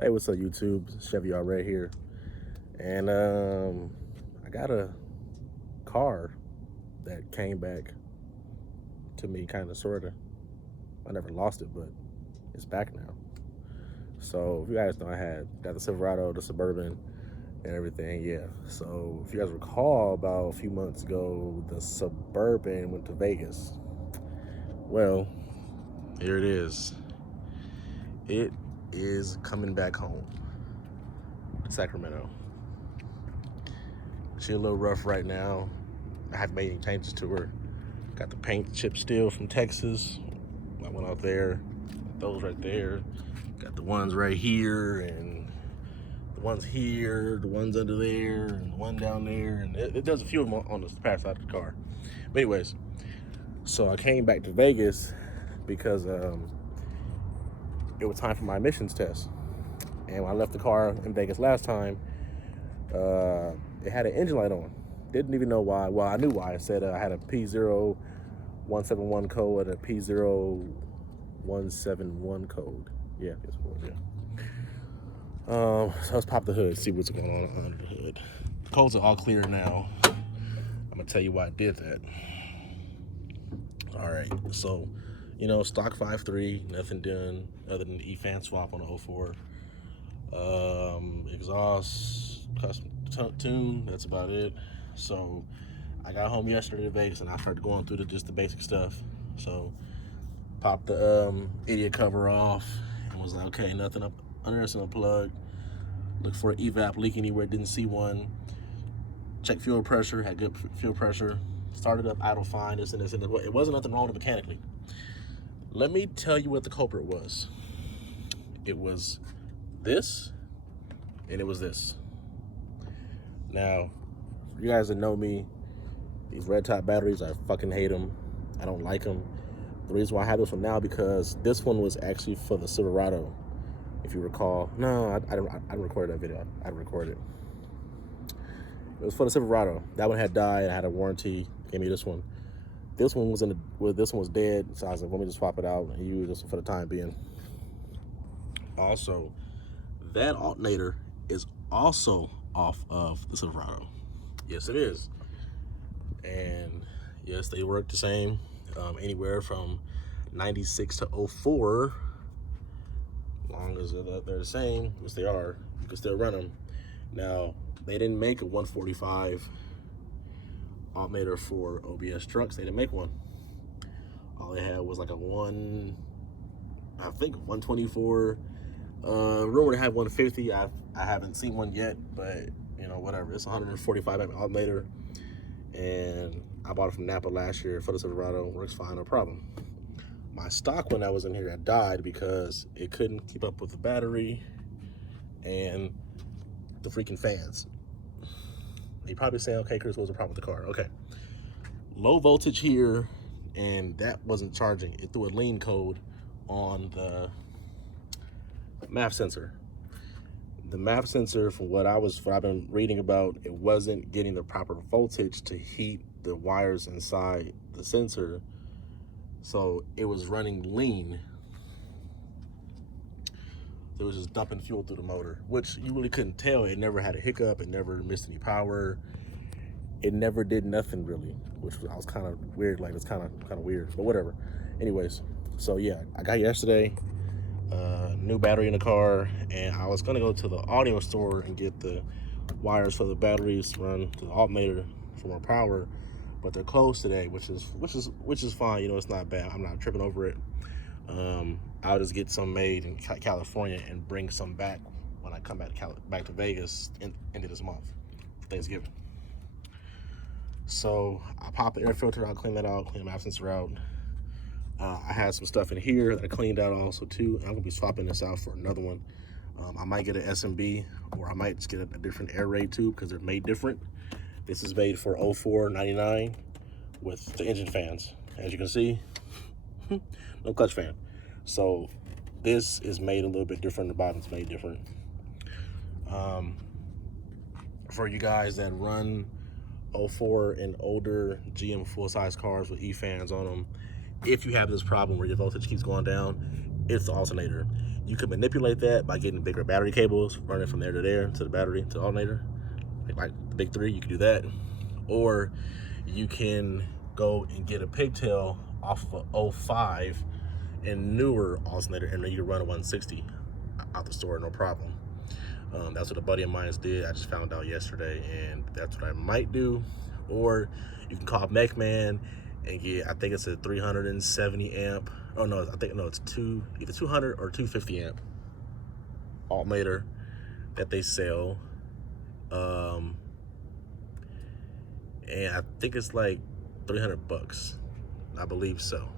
Hey, what's up, YouTube? Chevy right here, and I got a car that came back to me, kind of, sorta. I never lost it, but it's back now. So, if you guys know, I had got the Silverado, the Suburban, and everything. Yeah. So, if you guys recall, about a few months ago, the Suburban went to Vegas. Well, here it is. It is coming back home, Sacramento. She's a little rough right now. I haven't made any changes to her. Got the paint chip still from Texas. I went out there, those right there. Got the ones right here, and the ones here, the ones under there, and the one down there, and it does a few of them on the past side of the car. But anyways, so I came back to Vegas because it was time for my emissions test. And when I left the car in Vegas last time, it had an engine light on. Didn't even know why. Well, I knew why. It said I had a P0171 code and a P0171 code. Yeah, I guess it was, yeah. So let's pop the hood, see what's going on under the hood. The codes are all clear now. I'm gonna tell you why I did that. All right, so, stock 5.3, nothing done other than the E-fan swap on the 04. Exhaust, custom tune, that's about it. So I got home yesterday to Vegas and I started going through just the basic stuff. So popped the idiot cover off and was like, okay, nothing up under this, unplugged. Looked for an evap leak anywhere, didn't see one. Checked fuel pressure, had good fuel pressure. Started up idle fine, this and this and this. It wasn't nothing wrong with it mechanically. Let me tell you what the culprit was. It was this, and it was this. Now, for you guys that know me, these red top batteries, I fucking hate them. I don't like them. The reason why I have this one now, because this one was actually for the Silverado, if you recall. No, I didn't record that video. I didn't record it. It was for the Silverado. That one had died. I had a warranty. Gave me this one. This one was this one was dead, so I was like, let me just swap it out and use this for the time being. Also, that alternator is also off of the Silverado. Yes, it is. And yes, they work the same, anywhere from 96 to 04. As long as they're the same, which they are, you can still run them. Now, they didn't make a 145 alternator for OBS trucks. They didn't make one. All they had was like a 124. Rumor to have 150. I haven't seen one yet, but whatever. It's 145 alternator, and I bought it from Napa last year for the Silverado. Works fine, no problem. My stock one that was in here had died because it couldn't keep up with the battery and the freaking fans. You probably saying, okay, Chris, what's the problem with the car? Okay, low voltage here, and that wasn't charging. It threw a lean code on the MAF sensor. The MAF sensor, from what I've been reading about, it wasn't getting the proper voltage to heat the wires inside the sensor, so it was running lean. It was just dumping fuel through the motor, which you really couldn't tell. It never had a hiccup. It never missed any power. It never did nothing really, which I was kind of weird. Like, it's kind of weird, but whatever. Anyways, so yeah, I got yesterday. New battery in the car, and I was gonna go to the audio store and get the wires for the batteries run to the alternator for more power, but they're closed today, which is fine. It's not bad. I'm not tripping over it. I'll just get some made in California and bring some back when I come back to Vegas end of this month for Thanksgiving. So I pop the air filter out, clean that out, clean the MAF sensor out. I had some stuff in here that I cleaned out also too. I'm gonna be swapping this out for another one. I might get an SMB, or I might just get a different air raid tube because they're made different. This is made for 0499 with the engine fans. As you can see, no clutch fan. So this is made a little bit different. The bottom's made different. For you guys that run 04 and older GM full-size cars with E-fans on them, if you have this problem where your voltage keeps going down, it's the alternator. You can manipulate that by getting bigger battery cables, running from there to there to the battery to the alternator, like the big three. You can do that, or you can go and get a pigtail off of a 05 and newer alternator, and then you can run a 160 out the store, no problem. That's what a buddy of mine did. I just found out yesterday, and that's what I might do. Or you can call MechMan and get, I think it's a 370 amp. Oh no, I think no, it's either 200 or 250 amp alternator that they sell. And I think it's like $300, I believe so.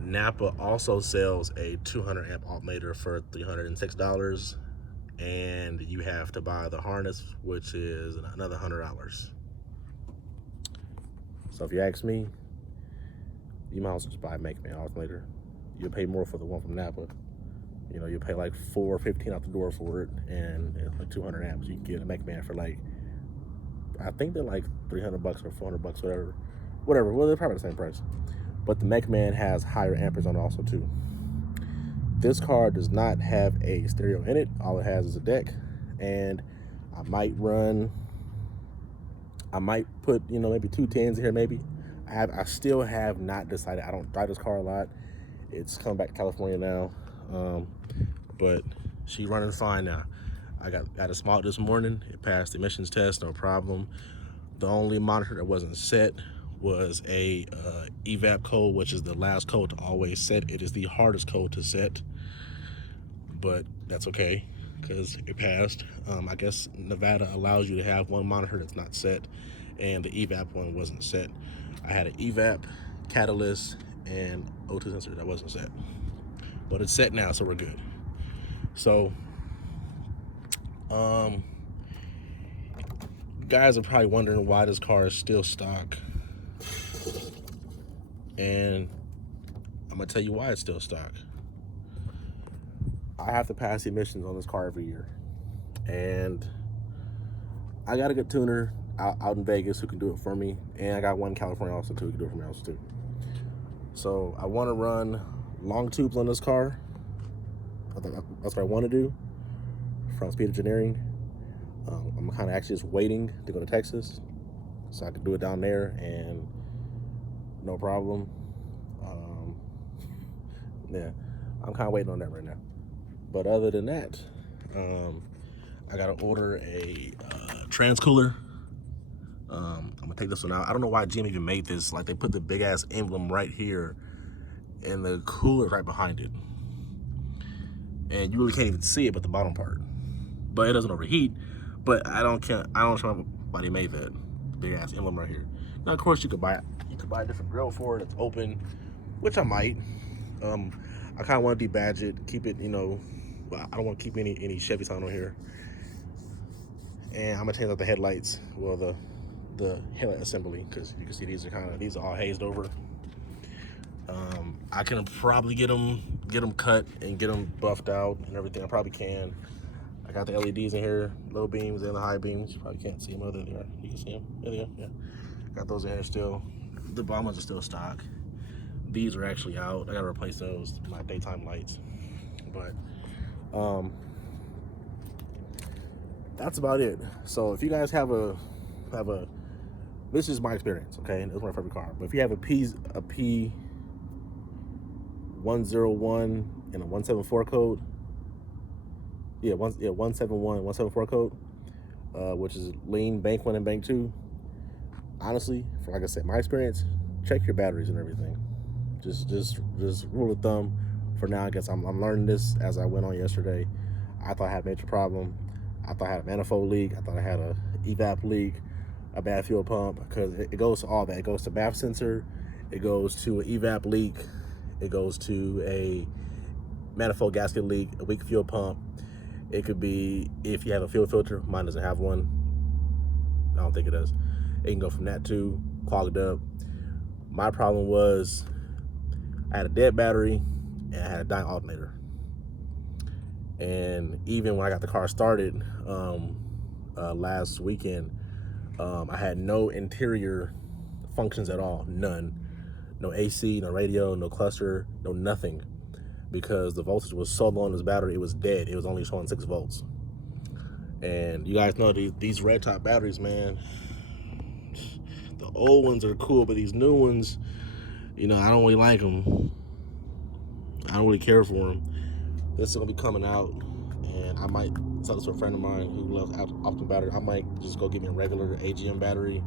Napa also sells a 200 amp alternator for $306, and you have to buy the harness, which is another $100. So if you ask me, you might also just buy a MechMan alternator. You'll pay more for the one from Napa. You know, you'll pay like $415 out the door for it, and it's like 200 amps. You can get a MechMan for like, I think they're like $300 or $400, whatever. Well, they're probably the same price. But the MechMan has higher amperage on it also too. This car does not have a stereo in it. All it has is a deck, and I might put, you know, maybe 210s in here, maybe. I still have not decided. I don't drive this car a lot. It's coming back to California now, but she's running fine now. I got a smog this morning. It passed the emissions test, no problem. The only monitor that wasn't set was a evap code, which is the last code to always set. It is the hardest code to set, but that's okay because it passed. I guess Nevada allows you to have one monitor that's not set, and the evap one wasn't set. I had an evap, catalyst, and O2 sensor that wasn't set, but it's set now, so we're good. So guys are probably wondering why this car is still stock, and I'm gonna tell you why it's still stock. I have to pass the emissions on this car every year, and I got a good tuner out in Vegas who can do it for me, and I got one in California also too who can do it for me also too. So I want to run long tubes on this car. That's what I want to do from Speed Engineering. I'm kind of actually just waiting to go to Texas so I can do it down there and no problem. Yeah, I'm kind of waiting on that right now. But other than that, I gotta order a trans cooler. I'm gonna take this one out. I don't know why GM even made this. Like, they put the big ass emblem right here and the cooler right behind it, and you really can't even see it but the bottom part. But it doesn't overheat. But I don't know why they made that big ass emblem right here. Now, of course, you could buy a different grill for it. It's open, which I might. I kind of want to debadge it, keep it, you know. I don't want to keep any Chevy sign on here. And I'm gonna change out the headlights. Well, the headlight assembly, because you can see these are all hazed over. I can probably get them cut and get them buffed out and everything. I probably can. I got the LEDs in here, low beams and the high beams. You probably can't see them. There they are. You can see them. There they are. Yeah. Got those in here still. The bombers are still stock. These are actually out. I gotta replace those, my daytime lights. But that's about it. So if you guys have a this is my experience, okay? It's my favorite car. But if you have a P101 and a 174 code, 171, 174 code, which is lean bank 1 and bank 2. Honestly, for, like I said, my experience, check your batteries and everything. Just rule of thumb. For now, I guess I'm learning this as I went on yesterday. I thought I had a major problem. I thought I had a manifold leak. I thought I had a evap leak, a bad fuel pump, because it goes to all that. It goes to BAF sensor, it goes to an evap leak, it goes to a manifold gasket leak, a weak fuel pump. It could be if you have a fuel filter. Mine doesn't have one. I don't think it does. It can go from that too, clogged up. My problem was I had a dead battery and I had a dying alternator. And even when I got the car started last weekend, I had no interior functions at all, none. No AC, no radio, no cluster, no nothing. because the voltage was so low on this battery, it was dead. It was only showing 6 volts. And you guys know these red top batteries, man, the old ones are cool, but these new ones, you know, I don't really like them. I don't really care for them. This is gonna be coming out, and I might sell this to a friend of mine who loves Optimum battery. I might just go get me a regular AGM battery.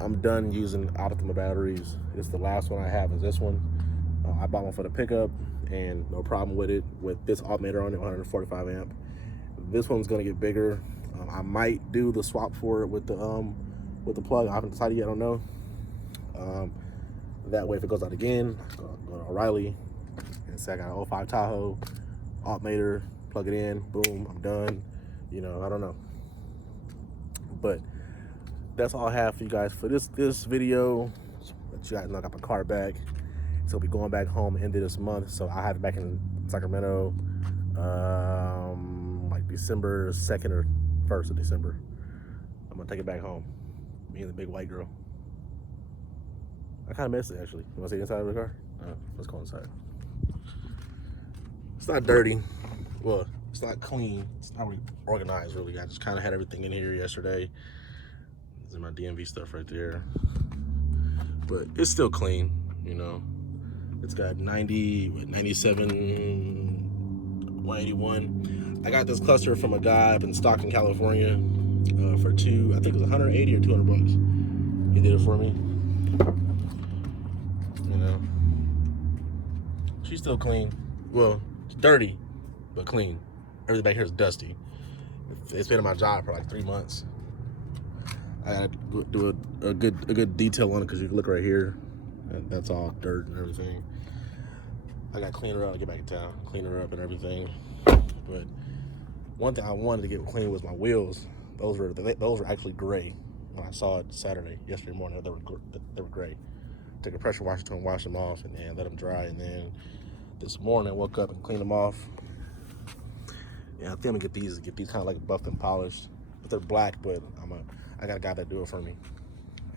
I'm done using Optimum batteries. It's the last one I have is this one. I bought one for the pickup, and no problem with it. With this alternator on it, 145 amp. This one's gonna get bigger. I might do the swap for it with the plug. I haven't decided yet. I don't know. That way, if it goes out again, go to O'Reilly and say I got an 05 Tahoe alternator, plug it in, boom, I'm done. You know, I don't know. But that's all I have for you guys for this video. Let you guys know I got my car back. So I'll be going back home end of this month. So I have it back in Sacramento, like December 2nd or 1st of December. I'm gonna take it back home. Me and the big white girl. I kind of miss it, actually. You want to see inside of the car? Let's go inside. It's not dirty. Well, it's not clean. It's not really organized, really. I just kind of had everything in here yesterday. This is my DMV stuff right there. But it's still clean, you know. It's got 97, 181. I got this cluster from a guy up in Stockton, California for I think it was 180 or 200 bucks. He did it for me. You know, she's still clean. Well, it's dirty, but clean. Everything back here is dusty. It's been in my job for like 3 months. I gotta do a good detail on it because you can look right here. That's all dirt and everything. I gotta clean her up, get back in town, clean her up and everything. But one thing I wanted to get clean was my wheels. Those were actually gray when I saw it yesterday morning. They were gray. Took a pressure washer to them, wash them off, and then let them dry. And then this morning I woke up and cleaned them off. Yeah, I think I'm gonna get these kind of like buffed and polished. But they're black, but I got a guy that do it for me.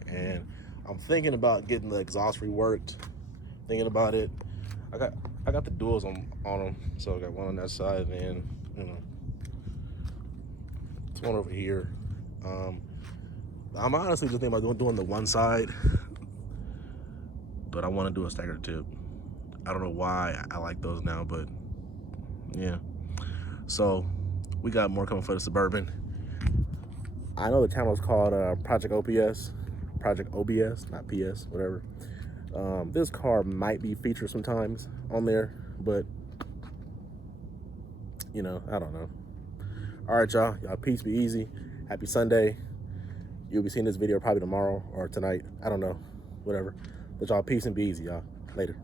And I'm thinking about getting the exhaust reworked. Thinking about it. I got the duals on them, so I got one on that side, and then, you know, it's one over here. I'm honestly just thinking about doing the one side, but I want to do a staggered tip. I don't know why I like those now, but yeah. So we got more coming for the Suburban. I know the channel is called Project OBS, not PS, whatever. This car might be featured sometimes on there, but you know, I don't know. All right, y'all. Peace, be easy. Happy Sunday. You'll be seeing this video probably tomorrow or tonight. I don't know, whatever. But y'all, peace and be easy, y'all. Later.